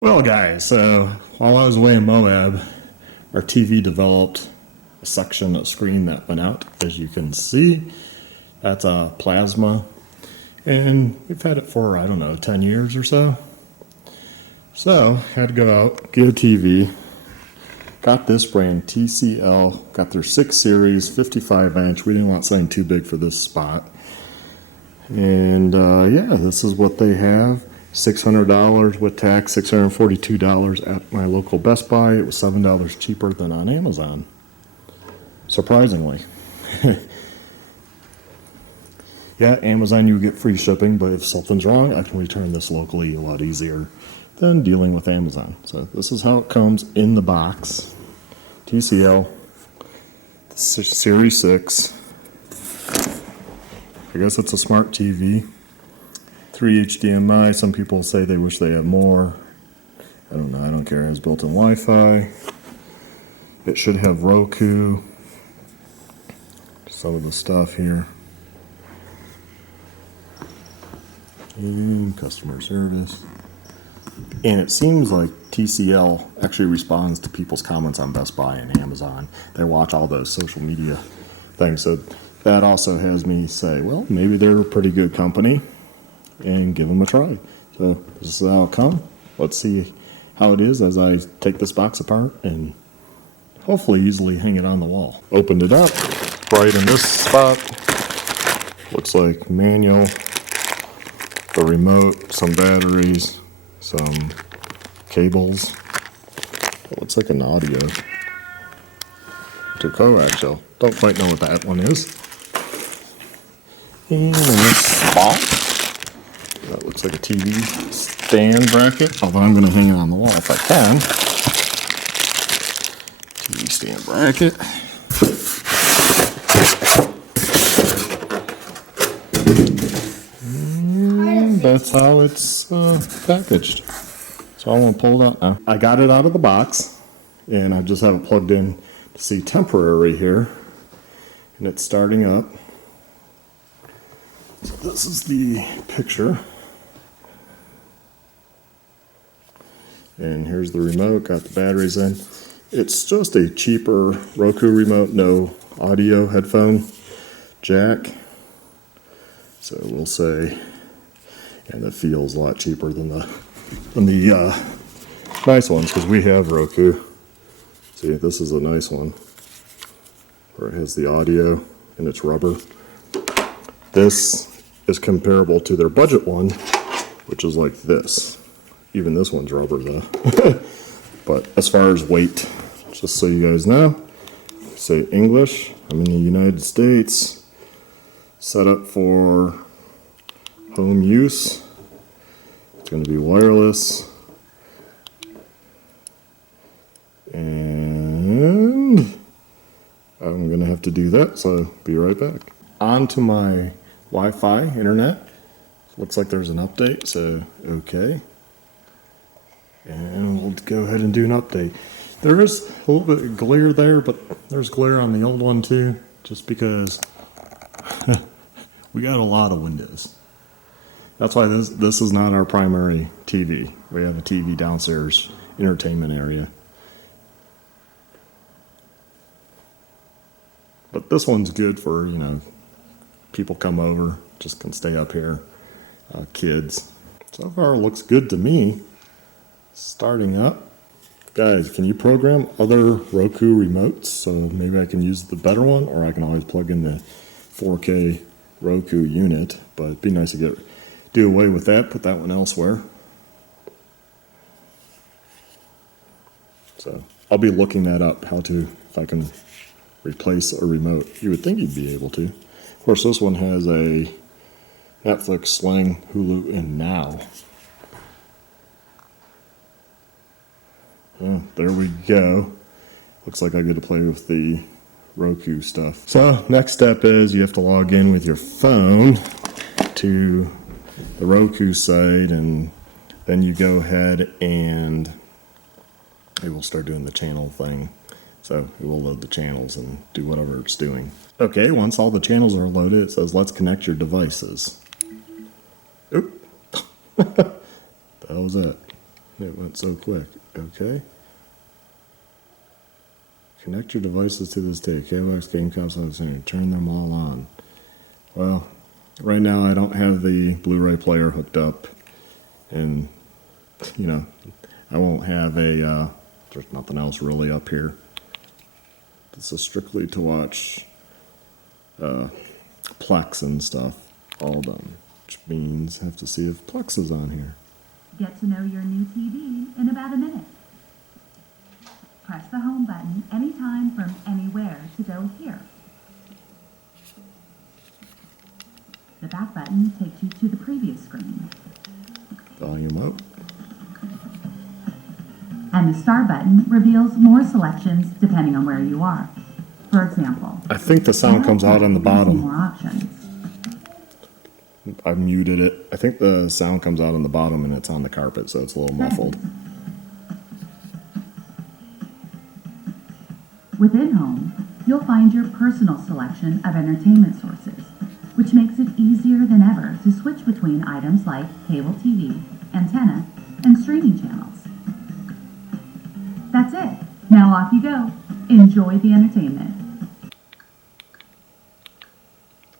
Well, guys, so while I was away in Moab, our TV developed a screen that went out. As you can see, that's a plasma, and we've had it for, I don't know, 10 years or so. So, had to go out, get a TV. Got this brand, TCL, got their 6 series, 55-inch. We didn't want something too big for this spot. And yeah, this is what they have. $600 with tax, $642 at my local Best Buy. It was $7 cheaper than on Amazon, surprisingly. Yeah, Amazon you get free shipping, but if something's wrong, I can return this locally a lot easier than dealing with Amazon. So this is how it comes in the box. TCL Series 6. I guess it's a smart TV. 3 HDMI. Some people say they wish they had more. I don't know. I don't care. It has built-in Wi-Fi. It should have Roku. Some of the stuff here. And customer service. And it seems like TCL actually responds to people's comments on Best Buy and Amazon. They watch all those social media things. So that also has me say, well, maybe they're a pretty good company, and give them a try. So this is how it come. Let's see how it is as I take this box apart and hopefully easily hang it on the wall. Opened it up, right in this spot. Looks like manual, the remote, some batteries, some cables. It looks like an audio to coaxial. Don't quite know what that one is. And in this spot, that looks like a TV stand bracket, although I'm going to hang it on the wall if I can. TV stand bracket. And that's how it's packaged. So I want to pull it out now. I got it out of the box, and I just have it plugged in to see temporary here. And it's starting up. So this is the picture. And here's the remote, got the batteries in. It's just a cheaper Roku remote, no audio headphone jack. So we'll say, and it feels a lot cheaper than the nice ones, because we have Roku. See, this is a nice one, where it has the audio and it's rubber. This is comparable to their budget one, which is like this. Even this one's rubber though. But as far as weight, just so you guys know, say English, I'm in the United States, set up for home use. It's going to be wireless. And I'm going to have to do that, so be right back. On to my Wi-Fi internet. Looks like there's an update, so okay. And we'll go ahead and do an update. There is a little bit of glare there, but there's glare on the old one too, just because we got a lot of windows. That's why this is not our primary TV. We have a TV downstairs, entertainment area. But this one's good for, you know, people come over, just can stay up here, kids. So far it looks good to me. Starting up. Guys, can you program other Roku remotes? So maybe I can use the better one, or I can always plug in the 4K Roku unit, but it'd be nice to do away with that, put that one elsewhere. So I'll be looking that up, if I can replace a remote. You would think you'd be able to. Of course, this one has a Netflix, Sling, Hulu, and Now. Oh, there we go. Looks like I get to play with the Roku stuff. So next step is you have to log in with your phone to the Roku site, and then you go ahead and it will start doing the channel thing. So it will load the channels and do whatever it's doing. Okay, once all the channels are loaded, it says let's connect your devices. Oop. That was it. It went so quick. Okay. Connect your devices to this day. KOX game console center. Turn them all on. Well, right now I don't have the Blu-ray player hooked up, and I won't have a. There's nothing else really up here. This is strictly to watch Plex and stuff all done, which means I have to see if Plex is on here. Get to know your new TV in about a minute. Press the home button anytime from anywhere to go here. The back button takes you to the previous screen. Volume up. And the star button reveals more selections depending on where you are. For example, I think the sound comes out on the bottom. More options. I muted it. I think the sound comes out on the bottom and it's on the carpet, so it's a little muffled. Within Home, you'll find your personal selection of entertainment sources, which makes it easier than ever to switch between items like cable TV, antenna, and streaming channels. That's it. Now off you go. Enjoy the entertainment.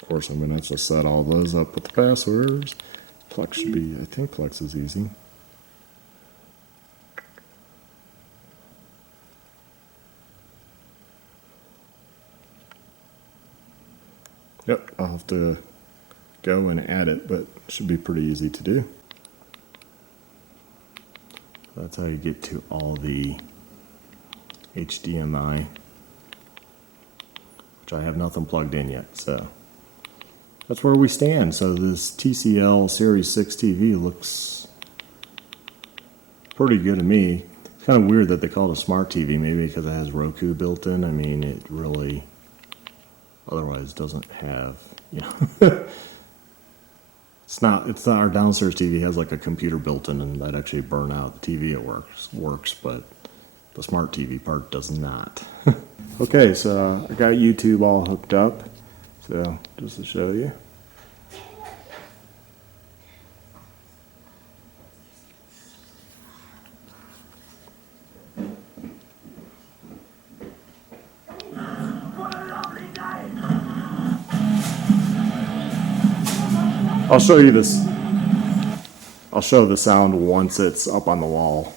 Of course, I'm going to have to set all those up with the passwords. Plex should be, I think Plex is easy. Yep, I'll have to go and add it, but it should be pretty easy to do. That's how you get to all the HDMI, which I have nothing plugged in yet, so that's where we stand. So this TCL Series 6 TV looks pretty good to me. It's kind of weird that they call it a smart TV, maybe because it has Roku built in. I mean, it really otherwise doesn't have, it's not our downstairs TV has like a computer built in, and that actually burn out the TV. It works, but the smart TV part does not. Okay, so I got YouTube all hooked up. So just to show you. I'll show you this. I'll show the sound once it's up on the wall.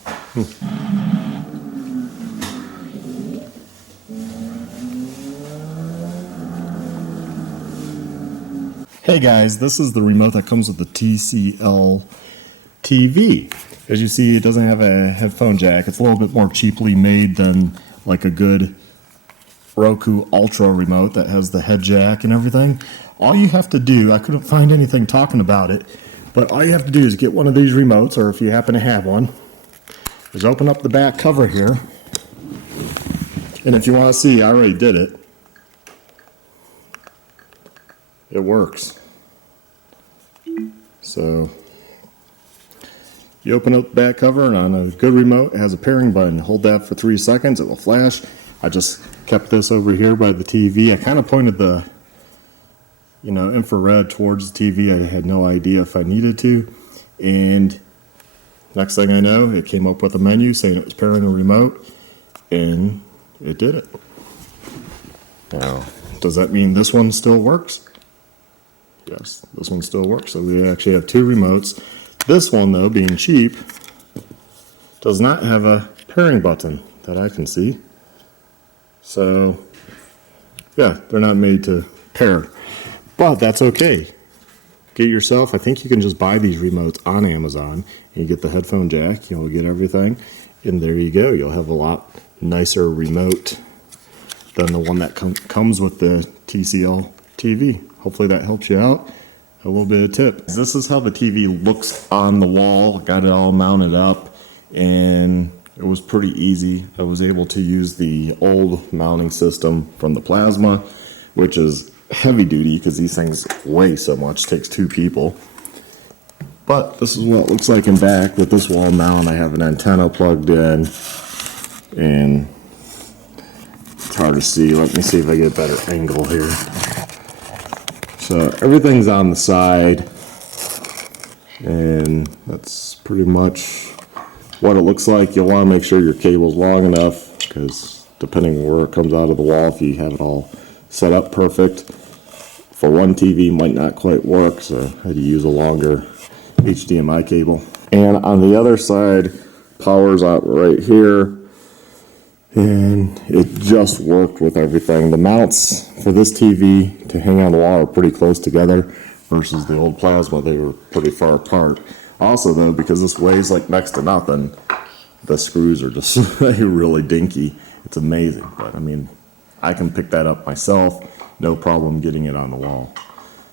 Hey guys, this is the remote that comes with the TCL TV. As you see, it doesn't have a headphone jack. It's a little bit more cheaply made than like a good Roku Ultra remote that has the head jack and everything. All you have to do, I couldn't find anything talking about it, but all you have to do is get one of these remotes, or if you happen to have one, is open up the back cover here. And if you want to see, I already did it. It works. So you open up the back cover, and on a good remote, it has a pairing button. Hold that for 3 seconds, it will flash. I just kept this over here by the TV. I kind of pointed the infrared towards the TV. I had no idea if I needed to. And next thing I know, it came up with a menu saying it was pairing a remote, and it did it. Now, does that mean this one still works? Yes, this one still works. So we actually have two remotes. This one, though, being cheap, does not have a pairing button that I can see. So, yeah, they're not made to pair. But that's okay. Get yourself, I think you can just buy these remotes on Amazon. You get the headphone jack, you'll get everything, and there you go. You'll have a lot nicer remote than the one that comes with the TCL TV. Hopefully that helps you out. A little bit of tip. This is how the TV looks on the wall. Got it all mounted up, and it was pretty easy. I was able to use the old mounting system from the Plasma, which is heavy duty because these things weigh so much. It takes two people. But this is what it looks like in back with this wall mount. I have an antenna plugged in, and it's hard to see. Let me see if I get a better angle here. So everything's on the side, and that's pretty much what it looks like. You'll want to make sure your cable's long enough, because depending where it comes out of the wall, if you have it all set up perfect, for one TV might not quite work, so I had to use a longer HDMI cable. And on the other side, power's out right here, and it just worked with everything. The mounts for this TV to hang on the wall are pretty close together versus the old plasma. They were pretty far apart. Also though, because this weighs like next to nothing, the screws are just really dinky. It's amazing, but I mean, I can pick that up myself, no problem getting it on the wall.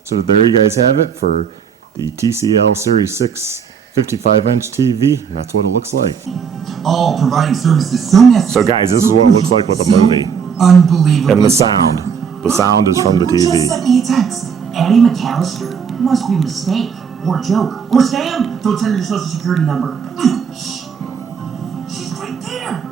So there you guys have it for the TCL Series 6 55-inch TV, and that's what it looks like. All providing services so necessary. So guys, this is what it looks like with a movie. Unbelievable. And the sound. The sound is from the Just TV. sent me a text. Annie McAllister? Must be a mistake, or joke, or scam. Don't tell her your social security number. Shh. She's right there.